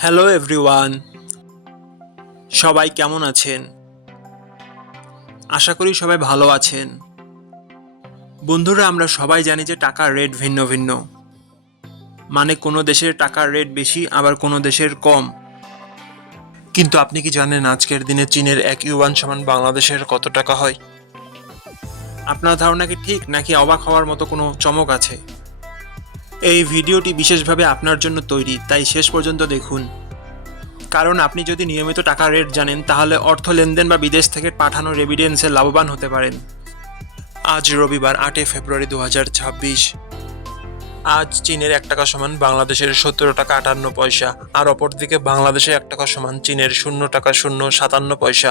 Hello everyone সবাই কেমন আছেন? আশা করি সবাই ভালো আছেন। বন্ধুরা, আমরা সবাই জানি যে টাকার রেট ভিন্ন ভিন্ন। মানে কোনো দেশের টাকার রেট বেশি, আবার কোনো দেশের কম। কিন্তু আপনি কি জানেন আজকের দিনে চীনের এক ইউয়ান সমান বাংলাদেশের কত টাকা হয়? আপনার ধারণা কি ঠিক, নাকি অবাক হওয়ার মতো কোনো চমক আছে? এই ভিডিওটি বিশেষভাবে আপনার জন্য তৈরি, তাই শেষ পর্যন্ত দেখুন। কারণ আপনি যদি নিয়মিত টাকা রেট জানেন, তাহলে অর্থ লেনদেন বা বিদেশ থেকে পাঠানো রেভিডেন্সে লাভবান হতে পারেন। আজ রবিবার, আটই ফেব্রুয়ারি দু হাজার ছাব্বিশ। আজ চীনের এক টাকা সমান বাংলাদেশের সতেরো টাকা আটান্ন পয়সা, আর অপরদিকে বাংলাদেশে এক টাকা সমান চীনের শূন্য টাকা শূন্য সাতান্ন পয়সা।